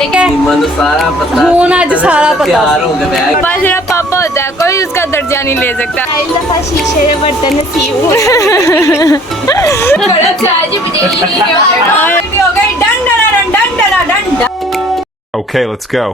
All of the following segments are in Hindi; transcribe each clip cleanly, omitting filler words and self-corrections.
मालिक है। हूं आज सारा पता बस मेरा पापा होता है, कोई उसका दर्जा नहीं ले सकता। दफा शीशे के बर्तन नसीब हो गए। डन। Okay, let's go.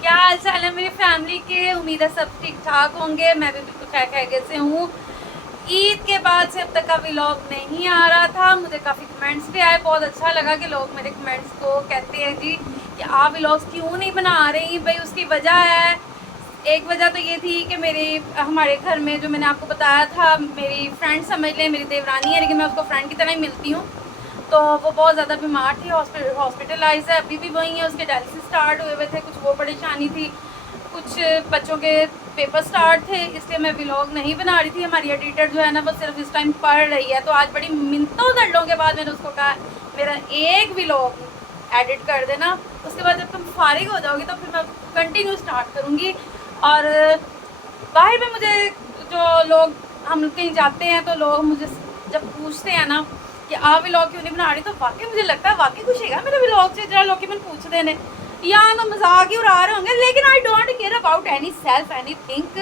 क्या हाल चाल है मेरी फैमिली के? उम्मीद है सब ठीक ठाक होंगे। मैं भी बिल्कुल खैरियत से हूँ। ईद के बाद से अब तक का व्लॉग नहीं आ रहा था। मुझे काफ़ी कमेंट्स भी आए, बहुत अच्छा लगा कि लोग मेरे कमेंट्स को कहते हैं जी कि आप व्लॉग्स क्यों नहीं बना रही। भाई उसकी वजह है, एक वजह तो ये थी कि हमारे घर में जो मैंने आपको बताया था, मेरी फ्रेंड समझ लें, मेरी देवरानी है, लेकिन मैं उसको फ्रेंड की तरह ही मिलती हूँ। तो वो बहुत ज़्यादा बीमार थी, हॉस्पिटलाइज है, अभी भी वहीं है। उसके डायलिसिस स्टार्ट हुए थे, कुछ वो परेशानी थी, कुछ बच्चों के पेपर स्टार्ट थे, इसलिए मैं व्लॉग नहीं बना रही थी। हमारी एडिटर जो है ना वो सिर्फ इस टाइम पढ़ रही है, तो आज बड़ी मिन्नतों दंडों के बाद मैंने उसको कहा मेरा एक व्लॉग एडिट कर देना, उसके बाद जब तुम फारिग हो जाओगी तो फिर मैं कंटिन्यू स्टार्ट करूँगी। और बाहर में मुझे जो लोग, हम कहीं जाते हैं तो लोग मुझे जब पूछते हैं ना कि आप व्लॉग क्यों नहीं बना रही, तो वाकई मुझे लगता है वाकई कुछ है मेरे व्लॉग से। जरा लोग मैंने पूछ देने या तो मजाक ही उड़ा रहे होंगे, लेकिन I don't care about any self any think.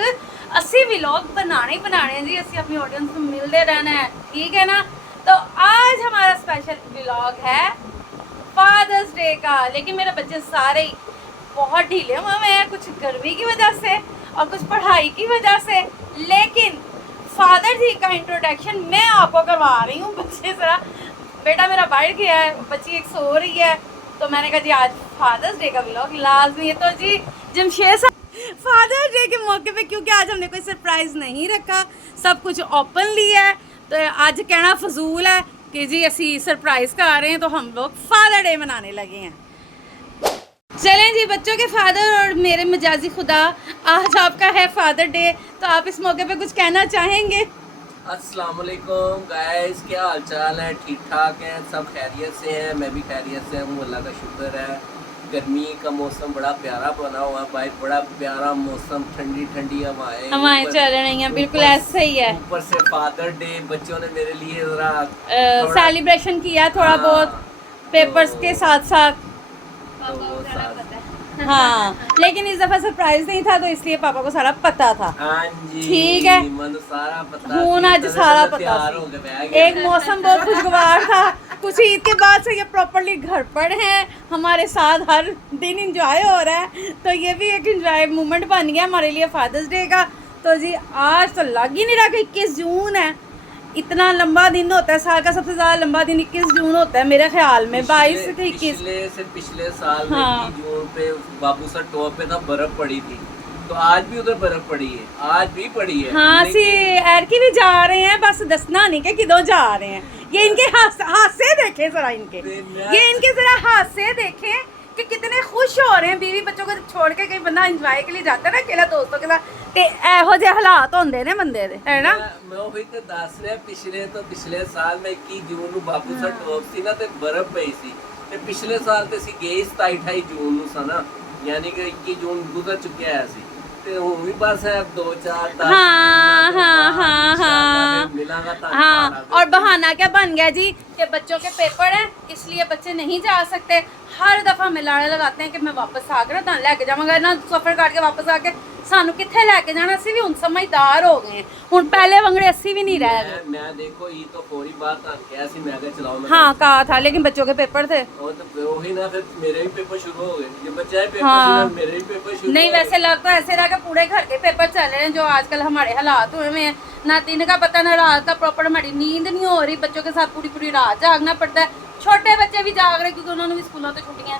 असी व्लॉग बनाने ही बनाने हैं जी, असी अपनी ऑडियंस को मिलते रहना है, ठीक है ना। तो आज हमारा स्पेशल व्लॉग है फादर्स डे का। लेकिन मेरे बच्चे सारे ही बहुत ढीले हुए हैं, कुछ गर्मी की वजह से और कुछ पढ़ाई की वजह से। लेकिन फादर जी का इंट्रोडक्शन मैं आपको करवा रही हूँ। बच्चे ज़रा, बेटा मेरा बैठ गया है, बच्ची एक सो रही है, तो मैंने कहा जी आज फादर्स डे का व्लॉग लाजमी है। तो जी जमशेद साहब फादर्स डे के मौके पे, क्योंकि आज हमने कोई सरप्राइज़ नहीं रखा, सब कुछ ओपनली है, तो आज कहना फजूल है कि जी असी सरप्राइज़ कर रहे हैं, तो हम लोग फादर डे मनाने लगे हैं। चलें जी, बच्चों के फादर और मेरे मजाजी खुदा, आज आपका है फादर डे, तो आप इस मौके पे कुछ कहना चाहेंगे? अस्सलाम वालेकुम गाइस, क्या हाल चाल है? ठीक ठाक हैं, सब खैरियत से हैं, मैं भी खैरियत से हूँ, अल्लाह का शुक्र है। गर्मी का मौसम बड़ा प्यारा बना हुआ है भाई, बड़ा प्यारा मौसम, ठंडी ठंडी हवाएं चल रही हैं, बिल्कुल ऐसा ही है। ऊपर से फादर डे, बच्चों ने मेरे लिए सेलिब्रेशन किया थोड़ा बहुत पेपर्स के साथ साथ। हाँ, लेकिन इस दफा सरप्राइज नहीं था, तो इसलिए पापा को सारा पता था। ठीक है, हूं आज सारा पता। एक मौसम बहुत खुशगवार था, कुछ ईद के बाद से ये प्रॉपर्ली घर पर हैं, हमारे साथ हर दिन इंजॉय हो रहा है, तो ये भी एक इंजॉय मोमेंट बन गया हमारे लिए फादर्स डे का। तो जी आज तो लग ही नहीं रहा कि 21 जून है। इतना लंबा दिन होता है, साल का सबसे ज़्यादा लंबा दिन 21 जून होता है मेरे ख्याल में। 22 से 21 पिछले साल में 21 जून पे बाबू सर टॉप पे ना बर्फ पड़ी थी, तो आज भी उधर बर्फ पड़ी है, आज भी पड़ी है। हाँ सी एरकी भी जा रहे हैं, बस दसना नहीं के किधर जा रहे हैं। ये इनके हादसे देखें जरा, ये इनके जरा हादसे देखें कि कितने खुश हो रहे हैं। बीवी बच्चों को छोड़ के कहीं बंदा एंजॉय के लिए जाता है ना अकेला दोस्तों के साथ, ते एहो जे हालात होंदे ने बंदे दे, है ना। मैं वही तो दस रहा, पिछले साल में 21 जून ਨੂੰ ਬਾਪੂ ਸਾ ਟੌਪ ਸੀ ਨਾ ਤੇ ਬਰਫ਼ ਪਈ ਸੀ, ਤੇ ਪਿਛਲੇ ਸਾਲ ਤੇ ਅਸੀਂ ਗਏ 27-28 ਜੂਨ ਨੂੰ ਸਾ ਨਾ, यानी कि 21 जून गुजर चुकिया है सी, ते हुण भी बस है 2-4 दिन। हाँ, और बहाना क्या बन गया जी कि बच्चों के पेपर हैं, इसलिए बच्चे नहीं जा सकते। हर दफा हम लाड़े लगाते हैं कि मैं वापस आ कर तुम लैके जावांगा ना, सफर काट के वापस आके सानू किथे लैके जाना। असी भी हुण समझदार हो गए, हुण पहले वंगड़े असी भी नहीं रह गए। मैं देखो ये तो पूरी बात क्या सी, मैं कहा चलाओ मैं, हाँ कहा था, लेकिन बच्चों के पेपर थे, और तो वही ना, फिर मेरे भी पेपर शुरू हो गए, ये बच्चे पेपर मेरे भी पेपर शुरू नहीं। वैसे लग तो ऐसे रहा कि पूरे घर के पेपर चल रहे हैं, जो आजकल हमारे हालात हुए हैं, ना दिन का पता ना रात का, प्रॉपर हमारी नींद नहीं हो रही, बच्चों के साथ पूरी रात जागना पड़ता है। छोटे बच्चे भी जाग रहे क्योंकि उन्होंने भी स्कूलों से छुट्टियां,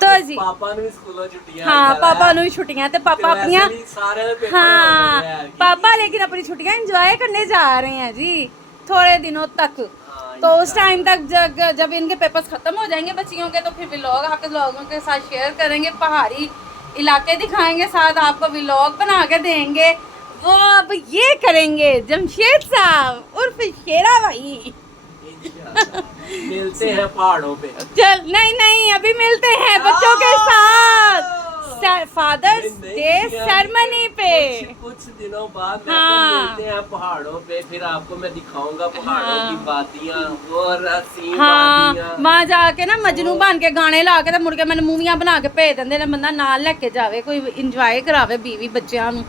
तो जी पापा ने भी स्कूलों छुट्टियां, हाँ पापा ने भी छुट्टियां, तो पापा अपनियां, हाँ पापा लेकिन अपनी छुट्टियां एंजॉय करने जा रहे हैं जी थोड़े दिनों तक। तो उस टाइम तक जब इनके पेपर्स ख़त्म हो जाएंगे बच्चियों के, तो फिर व्लॉग आपके लोगों के साथ शेयर करेंगे, पहाड़ी इलाके दिखाएंगे, साथ आपको व्लॉग बना के देंगे। वो अब ये करेंगे जमशेद साहब उर्फ शेरा भाई। इंशाल्लाह मिलते हैं पहाड़ों पे। चल नहीं नहीं अभी मिलते हैं बच्चों के साथ फादर्स डे सेरेमनी पे। कुछ दिनों बाद हाँ। मिलते हैं पहाड़ों पे, फिर आपको मैं दिखाऊंगा पहाड़ों की वादियां और हसीन हाँ वादियां। वहाँ जाके ना मजनू बन के गाने ला के ते मुड़ के मैंने मूवियां बना के भेज दिंदे ने, बंदा नाल लेके जावे कोई इंजॉय करावे बीवी बच्चों नू।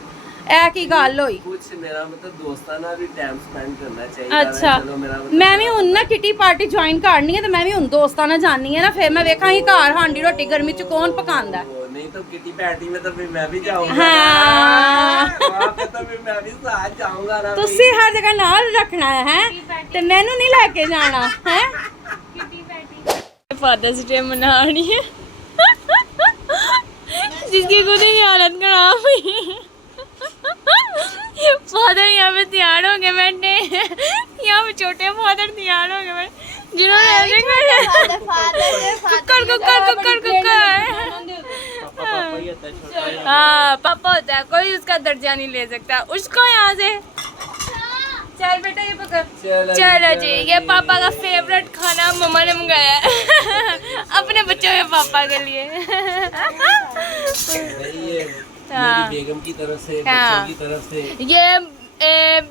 ऐ की गल होई। कुछ मेरा मतलब दोस्ताना भी टाइम स्पेंड करना चाहिए। अच्छा चलो मेरा मतलब मैं भी हुन ना किटी पार्टी ज्वाइन करनी है, ते मैं भी हुन दोस्तां नाल जानी है ना, फिर मैं वेखां ही घर हांडी रोटी गर्मी च कौन पकांदा। नहीं तो किटी पार्टी में तो फिर मैं भी जाऊंगा। हाँ। वहाँ पे तो फिर मैं भी साथ जाऊंगा ना। तुसी हर जगह नाल रखना है ते मैनू नहीं लेके जाना है। फादर्स डे मना रही है जिसकी खुद ही हालत खराब हुई है। फादर यहाँ पे तैयार हो गए बैठे, यहाँ पे छोटे फादर तैयार हो गए बैठे जिन्होंने ऐसे कुकर कुकर कुकर कुकर। हाँ पापा होता है, कोई उसका दर्जा नहीं ले सकता उसको यहाँ से। चल बेटा ये पकड़। चलो जी, ये पापा का फेवरेट खाना मम्मा ने मंगाया है अपने बच्चों के पापा के लिए। मेरी बेगम की तरफ से, बच्चों की तरफ से। ये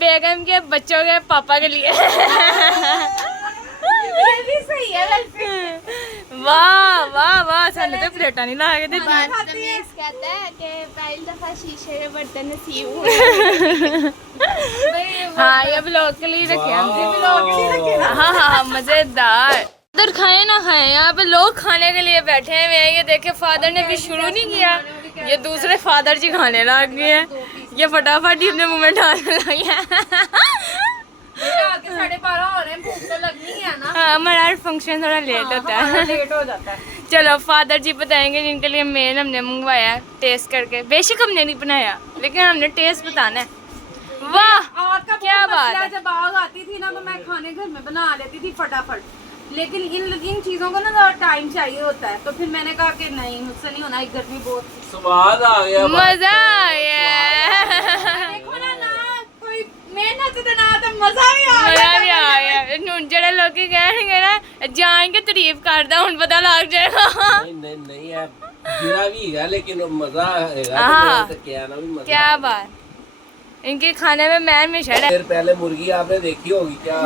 बेगम के बच्चों के पापा के लिए। ये भी सही है वैसे। वाह वाह वाह, सानू तो प्लेटा नहीं ला के दी। बदतमीज कहता है कि पहली दफा शीशे के बर्तन नसीब हुए। हाँ ये ब्लॉग के लिए रखे हमने। ब्लॉग के लिए रखे ना। हाँ हाँ हाँ मजेदार। इधर खाए ना खाए, यहाँ पे लोग खाने के लिए बैठे हुए हैं। ये देखे फादर ने भी शुरू नहीं किया, ये दूसरे फादर जी खाने लग गए हैं। ये फटाफट ही अपने मुंह में डालने लगे हैं। आगे 12:30 हो रहे हैं, भूख तो लगनी है ना। हाँ हमारा फंक्शन थोड़ा लेट होता है। लेट हो जाता है। चलो फादर जी बताएंगे जिनके लिए मेन हमने मंगवाया है, टेस्ट करके। बेशक हमने नहीं बनाया लेकिन हमने टेस्ट बताना है। वाह आग का क्या बहुत बात मसला है। जब आग आती थी ना तो मैं खाने घर में बना लेती थी फटाफट, लेकिन इन चीजों को ना थोड़ा टाइम चाहिए होता है, तो फिर मैंने कहा कि नहीं मुझसे नहीं होना, एक गर्मी बहुत थी। स्वाद आ गया, मजा आया। देखो ना कोई मेहनत से ना तो मजा भी आ मजा भी आ गया। गया। ਹੁਣ ਜਿਹੜੇ ਲੋਕੀ ਕਹਿਣਗੇ ਨਾ ਜਾਣ ਕੇ ਤਾਰੀਫ ਕਰਦਾ, ਹੁਣ ਪਤਾ ਲੱਗ ਜਾਏਗਾ। नहीं नहीं नहीं है, गिरा भी है लेकिन वो मजा आएगा। हाँ। तो क्या ना भी मजा क्या बात, इनके खाने में मैं हमेशा फिर पहले मुर्गी आपने देखी होगी क्या?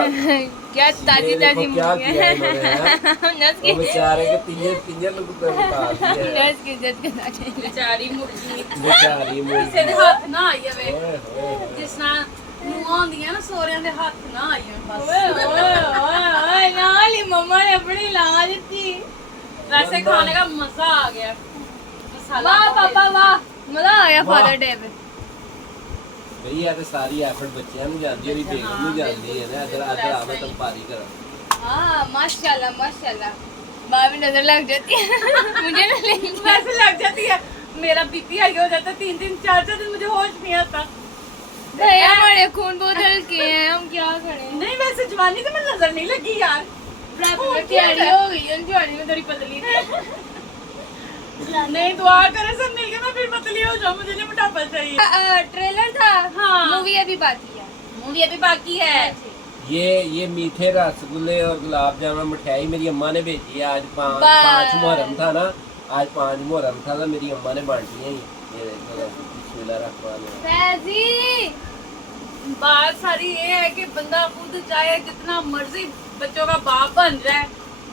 क्या ताजी ये देखो ताजी क्या मुर्गी किया है। इन्होंने, हैं? नस वो की बेचारे के पिंजर पिंजर लोग पे उतार दिए हैं। नस की इज्जत करना चाहिए। बेचारी मुर्गी बेचारी ਕਿਸੇ ਦੇ मुर्गी। ਹੱਥ ਨਾ ਆਈ ਵੇ, ओए, ओए, ओए। ਜਿਸ ਨਾਲ ਨੂੰਹਾਂ ਹੁੰਦੀਆਂ ਨਾ ਸੋਹਰਿਆਂ ਦੇ ਹੱਥ ਨਾ ਆਈਆਂ ਬਸ। ओए ओए ओए नाल ही मम्मा ने अपनी ला दी। वैसे खाने का मजा आ गया। मसाला वाह पापा वाह, मजा आ गया वाह। फादर डे पे। भई ये तो सारी एफर्ट बच्चियां ਨੂੰ ਜਾਂਦੀ ਹੈ, बेगम ਨੂੰ ਜਾਂਦੀ है ना। इधर इधर आवे तो पारी करो। हाँ माशाल्लाह माशाल्लाह, बाबी नजर लग जाती है। मुझे ना लेकिन वैसे लग जाती है, मेरा बीपी हाई हो जाता है, 3-3 4-4 दिन मुझे होश नहीं आता। भैया हमारे खून बहुत हल्के हैं, हम क्या करें। नहीं वैसे जवानी तो मैं नजर नहीं लगी यार। तैयारी हो गई है, जवानी में थोड़ी पतली थी। नहीं दुआ करे सब मिलके मैं फिर पतली हो जाऊं, मुझे नहीं मोटापा चाहिए। ट्रेलर था, हाँ। मूवी अभी बाकी है। मूवी अभी बाकी है। ये मीठे रसगुल्ले और गुलाब जामुन मिठाई मेरी अम्मा ने भेजी है। आज वाह। 5 मुहर्रम था ना, आज 5 मुहर्रम था तो मेरी अम्मा ने बांटी है। ये देखो बिस्मिल्लाहिर्रहमानिर्रहीम। फैजी बात सारी ये है कि बंदा खुद चाहे जितना मर्जी बच्चों का बाप बन जाए,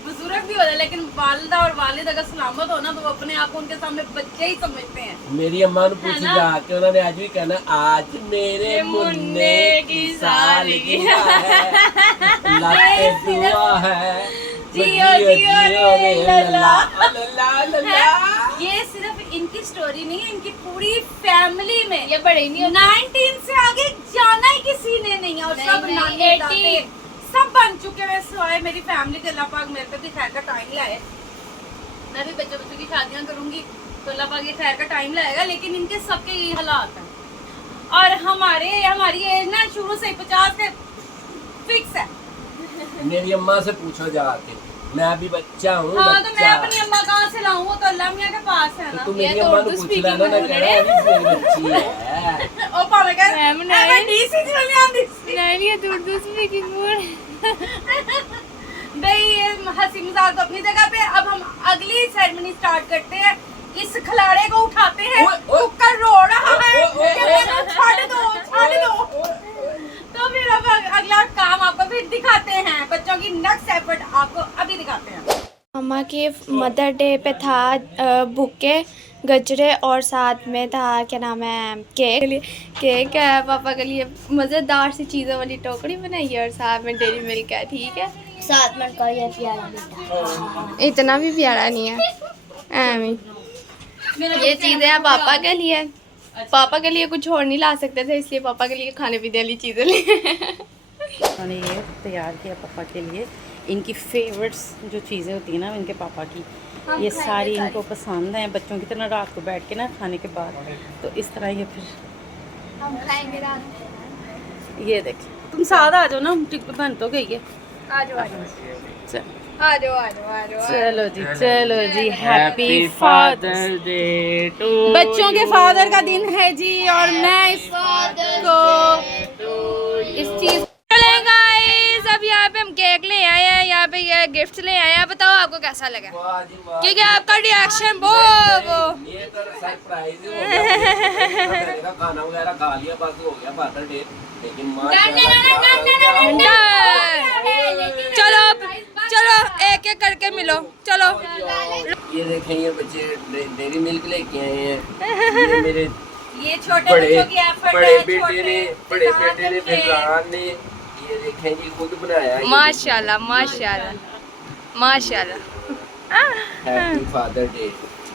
बुजुर्ग भी हो जाए, लेकिन वालिदा और वालिद अगर सलामत हो ना तो वो अपने आप को उनके सामने बच्चे ही समझते हैं। मेरी अम्मा ने पूछ जाके उन्होंने आज भी कहना आज मेरे मुन्ने की सालगिरह है, लाते दुआ है जियो जियो रे लला। लला लला। ये सिर्फ इनकी स्टोरी नहीं है, इनकी पूरी फैमिली में ये बड़े नहीं होते। 19 से आगे जाना ही किसी ने नहीं है, और सब नहीं, नानी 80 दादी सब बन चुके हैं सिवाय मेरी फैमिली के। अल्लाह पाक मेरे पे भी खैर का टाइम लाए, मैं भी बच्चों बच्चों की शादियां करूंगी तो अल्लाह पाक ये खैर का टाइम लाएगा, लेकिन इनके सबके ये हालात हैं। और हमारी एज ना शुरू से 50 के फिक्स है। मेरी अम्मा से पूछो जाके, मैं अभी बच्चा हूँ। हाँ तो मैं बच्चा। अपनी अम्मा कहाँ से लाऊं, वो तो अल्लाह मियां के पास है तो ना। तू ये मेरी तो अम्मा उर्दू को पूछ speaking लेना ना, बोल कह रहे रहा है मेरी बच्ची है। ओ पावे कर मैम नहीं। मैं डीसी चले आंदी नहीं ये तो उर्दू स्पीकिंग बोल। हंसी मजाक तो अपनी जगह पे। अब हम अगली सेरेमनी स्टार्ट करते हैं। इस खिलाड़े को उठाते हैं, कुकर रो रहा है कि छाड़ दो। तो फिर अब अगला काम आपको फिर दिखाते हैं। बच्चों की नेक्स्ट एफर्ट आपको अभी दिखाते हैं। मम्मा के मदर डे पे था बुके गजरे और साथ में था क्या नाम है केक है पापा के लिए मज़ेदार सी चीज़ों वाली टोकरी बनाई है और साथ में डेरी मिल्क है। ठीक है, साथ में कोई ये प्यारा बेटा इतना भी प्यारा नहीं है एमी। ये चीज़ें हैं पापा के लिए। पापा के लिए कुछ और नहीं ला सकते थे, इसलिए पापा के लिए खाने पीने वाली चीज़ें ली। मैंने ये तैयार किया पापा के लिए। इनकी फेवरेट्स जो चीज़ें होती हैं ना इनके पापा की, ये सारी इनको पसंद हैं। बच्चों की तरह रात को बैठ के ना खाने के बाद तो इस तरह ये फिर हम खाएंगे रात में। ये देखिए, तुम साथ आ जाओ ना, टिक बन तो गई है। आ जाओ चलो जी हैप्पी फादर डे टू बच्चों के फादर का दिन है जी, और मैं इसको इस चीज गाइस अब यहाँ पे हम केक ले आए हैं, यहाँ पे ये गिफ्ट ले आए हैं। बताओ आपको कैसा लगा, वाह जी वाह। क्योंकि आपका रिएक्शन वो ये तो सरप्राइज हो गया। मैंने कहा खाना वगैरह खा लिया, बस हो गया फादर डे। लेकिन चलो एक एक करके मिलो। चलो ये देखें, ये बच्चे डेरी मिल्क लेके आए हैं। ये मेरे ये छोटे बड़े बच्चों की एफर्ट बड़े है। बेटे ने बड़े बेटे ने फैजान ने ये देखें जी खुद बनाया है। माशाल्लाह माशाल्लाह माशाल्लाह। Happy father day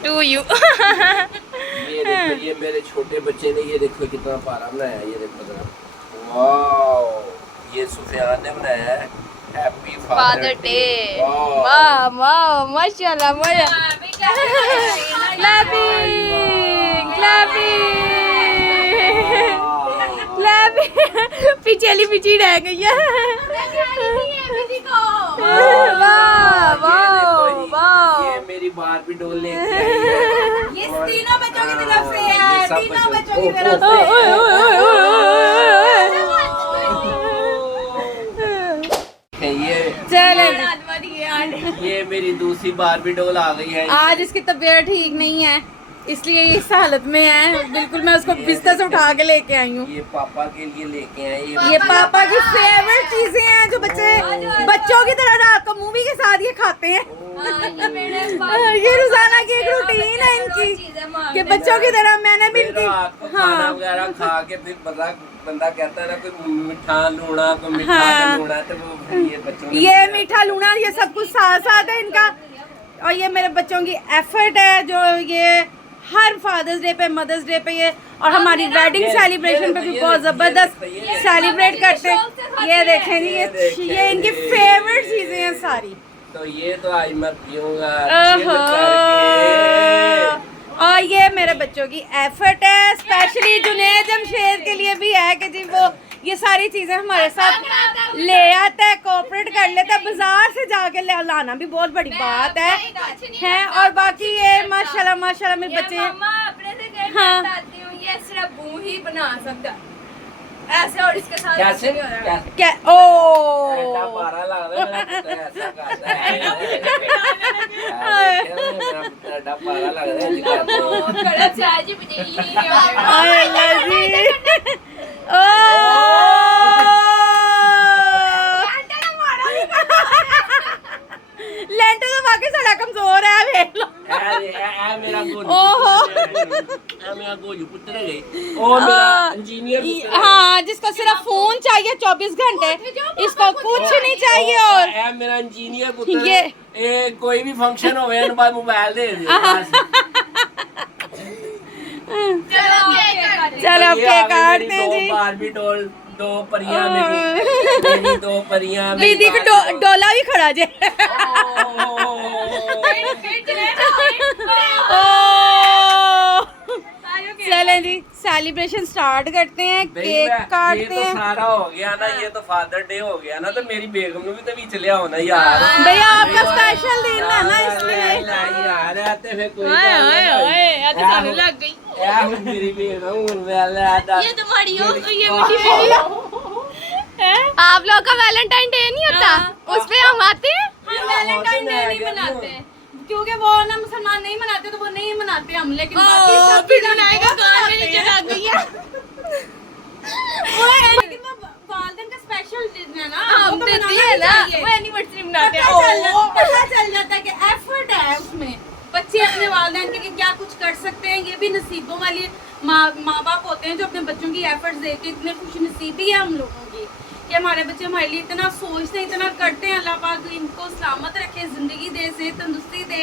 to you. ये देखो, ये मेरे छोटे बच्चे ने ये देखो कितना प्यारा बनाया है। ये देखो जरा, वाह। ये सुफियान ने बनाया है। Happy father day. वाह वाह माशाल्लाह माशाल्लाह। पिछली पिछी रह गई है। वाह वाह वाह। ये मेरी बारबी डॉल लेके आई है। ये तीनों बच्चों की तरफ से है, सब तीनों बच्चों- बच्चों की तरफ से। ये मेरी दूसरी बारबी डॉल आ गई है। आज इसकी तबीयत ठीक नहीं है, इसलिए ये इस हालत में है। बिल्कुल मैं उसको बिस्तर से उठा के लेके आई हूँ। ये पापा के लिए लेके आए। ये पापा की फेवरेट चीजें हैं जो बच्चों की तरह रात को मूवी के साथ ये खाते हैं। ये रोजाना की एक रूटीन है इनकी कि बच्चों की तरह मैंने भी फिर रात को खाना वगैरह खा के फिर बंदा कहता है ना कोई मीठा लूना, कोई मीठा लूना, तो वो ये बच्चों ने ये मीठा लूना ये सब कुछ साथ साथ है इनका। और ये मेरे बच्चों की एफर्ट है जो ये हर फादर्स डे पे, मदर्स डे पे ये, और हमारी वेडिंग सेलिब्रेशन पे भी बहुत जबरदस्त सेलिब्रेट करते हैं। ये देखें जी, ये इनकी फेवरेट चीजें हैं सारी। तो ये तो आज मैं पीऊंगा chill करके। और ये मेरे बच्चों की एफर्ट है, स्पेशली जुनैद जमशेद के लिए भी है कि जी वो ये सारी चीजें हमारे साथ ले आता है, कोऑपरेट कर लेता है। बाजार से जाके लाना भी बहुत बड़ी बात है। और बाकी ये माशाल्लाह माशाल्लाह मेरे बच्चे हाँ ये सिर्फ बू ही बना सकता ऐसे, और इसके साथ कैसे नहीं हो रहा। क्या ऐसा ओ पारा लग रहा है, मेरा पुत्र ऐसा करता है। मेरा पुत्र ऐसा पारा लग रहा है, दिखाते हो। कड़ा चाय जी बनी ही आय अल्लाह जी। ओ लेंटर तो वाकई साड़ा कमजोर है, देख लो। मेरा गोलू ओहो। मेरा गोलू पुत्र है। ओ मेरा इंजीनियर पुत्र है। हाँ, जिसको सिर्फ फोन चाहिए 24 घंटे, इसको कुछ नहीं चाहिए। और ए मेरा इंजीनियर पुत्र ये ए कोई भी फंक्शन होवे ना बाद मोबाइल दे दे। चलो अब केक काटते हैं जी। बारबी डॉल, दो परियां मेरी दो परियां। दीदी को डोला भी खड़ा जे। चलें जी, सेलिब्रेशन स्टार्ट करते हैं, केक काटते ये तो हैं। सारा हो गया ना, ये तो फादर डे हो गया ना, तो मेरी बेगम ने भी तो बीच लिया होना यार। भैया आपका स्पेशल दिन है ना, इसलिए यार आते फिर कोई लग गई। मेरी बेगम ये तुम्हारी हो गई है। आप लोग का वैलेंटाइन डे नहीं होता, उस पे हम आते हैं। मनाते हैं, क्योंकि वो ना मुसलमान नहीं मनाते तो वो नहीं मनाते हम, लेकिन बाकी सब फिर चीज़ें मनाएगा बहुत कान मनाते में नीचे हैं। लग गई है। लेकिन वो वालिदैन का स्पेशल दिन है ना, हम वो तो देती मनाना है ही ना, चाहिए। वो एनिवर्सरी मनाते हैं। पता चल जाता है कि एफर्ट है उसमें, बच्चे अपने वालिदैन के लिए क्या कुछ कर सकते हैं। ये भी नसीबों वाली माँ बाप होते हैं जो अपने बच्चों की एफर्ट्स देते हैं। इतने खुश नसीबी है हम लोगों की कि हमारे बच्चे हमारे लिए इतना सोचते हैं, इतना करते हैं। अल्लाह पाक इनको सलामत रखे, जिंदगी दे, सेहत तंदुरुस्ती दे,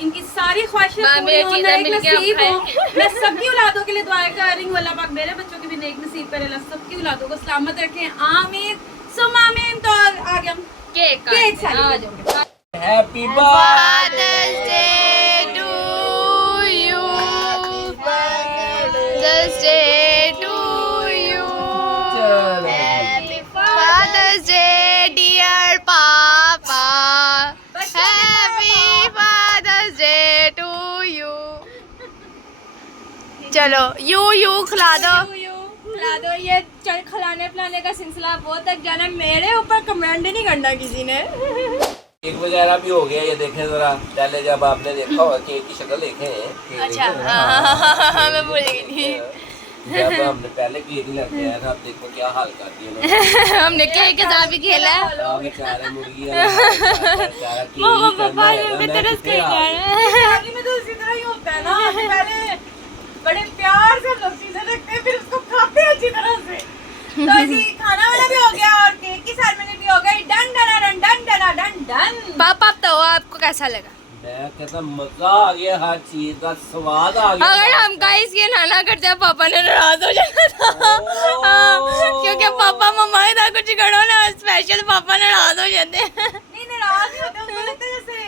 इनकी सारी ख्वाहिशें बाप पूरी रे, हों, चीज़ें नेक मिल के नसीब आप हो। मैं सबकी औलादों के लिए दुआएं कर रही हूँ, अल्लाह पाक मेरे बच्चों की भी नेक नसीब करे, अल्लाह सबकी औलादों को सलामत रखे, आमीन सुम आमीन। तो आगे हम केक केक काटते हैं, आ सेलिब्रेट जाओ। Happy Father's Day to you. Father's Day to you. Father's Day, dear Papa. Happy Father's Day to you. चलो यू खिला दो। खिला दो। ये खिलाने पिलाने का सिलसिला बहुत तक जाना, मेरे ऊपर कमेंट ही नहीं करना किसी ने। केक वगैरह भी हो गया, ये देखें जरा। पहले जब आपने देखा होगा केक की शक्ल देखें। अच्छा, हाँ, मैं भूल गई थी। जब हमने पहले केक लेके आया था, आप देखो क्या हाल कर दिया हमने केक के साथ भी खेला है। बेचारे मुर्गी बेचारा केक ही करना है ना, मैं कितने हाल फैमिली में तो इसी तरह ही होता है ना, पहले बड़े प्यार से हम लोग चीजें रखते हैं, फिर उसको खाते हैं अच्छी तरह से। तो ऐसे खाना वाला भी हो गया और केक की सेरेमनी भी हो गई। Done done done done done done done. पापा तो आपको कैसा लगा? मैं कहता मजा आ गया, हर चीज का स्वाद आ गया। अगर हम गाइस ये ना करते पापा ने नाराज हो जाना था। क्योंकि पापा मम्मा था कुछ करो ना, स्पेशल पापा नाराज हो जाते हैं। नहीं नाराज नहीं होते, उनको लगता है जैसे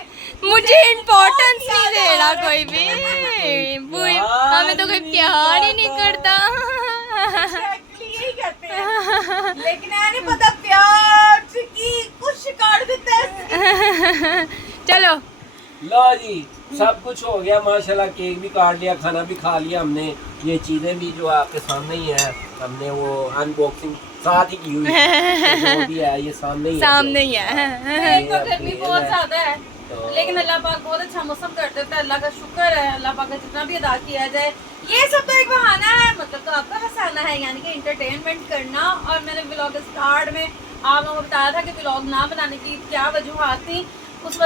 मुझे इम्पोर्टेंस नहीं दे रहा कोई भी, हमें तो कोई प्यार ही नहीं करता। एक्चुअली यही कहते हैं, लेकिन है नहीं पता प्यार की कुछ काट देता है। चलो लो जी, सब कुछ हो गया माशाल्लाह। केक भी काट लिया, खाना भी खा लिया हमने। ये चीज़ें भी जो आपके सामने ही है, हमने वो अनबॉक्सिंग साथ ही की हुई है। जो भी है ये सामने ही है। एक तो गर्मी बहुत ज्यादा है, लेकिन अल्लाह पाक बहुत अच्छा मौसम कर देता है। अल्लाह का शुक्र है, अल्लाह पाक का जितना भी अदा किया जाए। ये सब तो एक बहाना है, मतलब तो आपका हंसाना है, यानी कि इंटरटेनमेंट करना। और मैंने व्लॉग स्टार्ट में आप लोगों को बताया था कि व्लॉग ना बनाने की क्या वजूहात थी। उस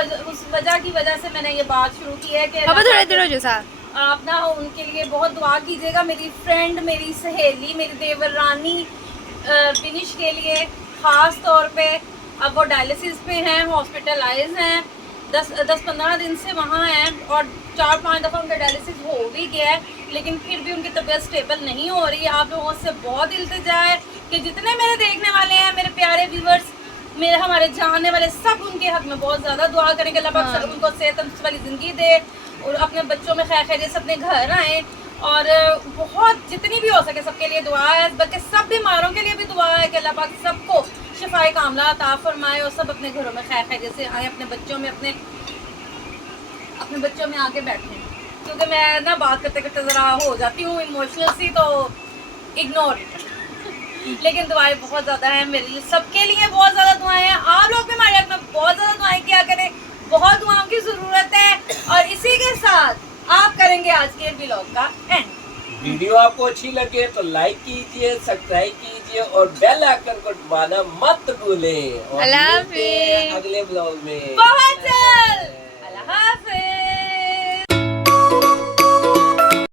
वजह की वजह से मैंने ये बात शुरू की है कि अब थोड़ा इधर हो जो सा। आप ना उनके लिए बहुत दुआ कीजिएगा। मेरी फ्रेंड, मेरी सहेली, मेरी देवर रानी फिनिश के लिए ख़ास तौर पे। अब वो डायलिसिस पे हैं, हॉस्पिटलाइज हैं, 10-15 दिन से वहाँ हैं और 4-5 दफ़ा उनका डायलिसिस हो भी गया है, लेकिन फिर भी उनकी तबीयत स्टेबल नहीं हो रही है। आप लोगों से बहुत इल्तिजा है कि जितने मेरे देखने वाले हैं, मेरे प्यारे व्यूवर्स, मेरे हमारे जानने वाले, सब उनके हक में बहुत ज़्यादा दुआ करेंगे। अल्लाह पाक उनको सेहत वाली ज़िंदगी दे और अपने बच्चों में खैर खैरियत से अपने घर आएँ। और बहुत जितनी भी हो सके सबके लिए दुआ है, बल्कि सब बीमारों के लिए भी दुआ है कि अल्लाह पाक सबको शिफाए कामला अता फरमाए और सब अपने घरों में खैर खैरियत से आए, अपने बच्चों में आके बैठें। क्योंकि मैं ना बात करते करते ज़रा हो जाती हूँ इमोशनल सी, तो इग्नोर इट। लेकिन दुआएं बहुत ज़्यादा हैं मेरे लिए, सबके लिए बहुत ज़्यादा दुआएं हैं। आप लोग भी हमारे हक में बहुत ज़्यादा दुआएं किया करें, बहुत दुआओं की ज़रूरत है। और इसी के साथ आप करेंगे आज के व्लॉग का एंड। वीडियो आपको अच्छी लगे तो लाइक कीजिए, सब्सक्राइब कीजिए और बेल आइकन को दबाना मत भूलें। और अल्लाह मिलते हैं हाफिज़। अगले ब्लॉग में। बहुत जल्द।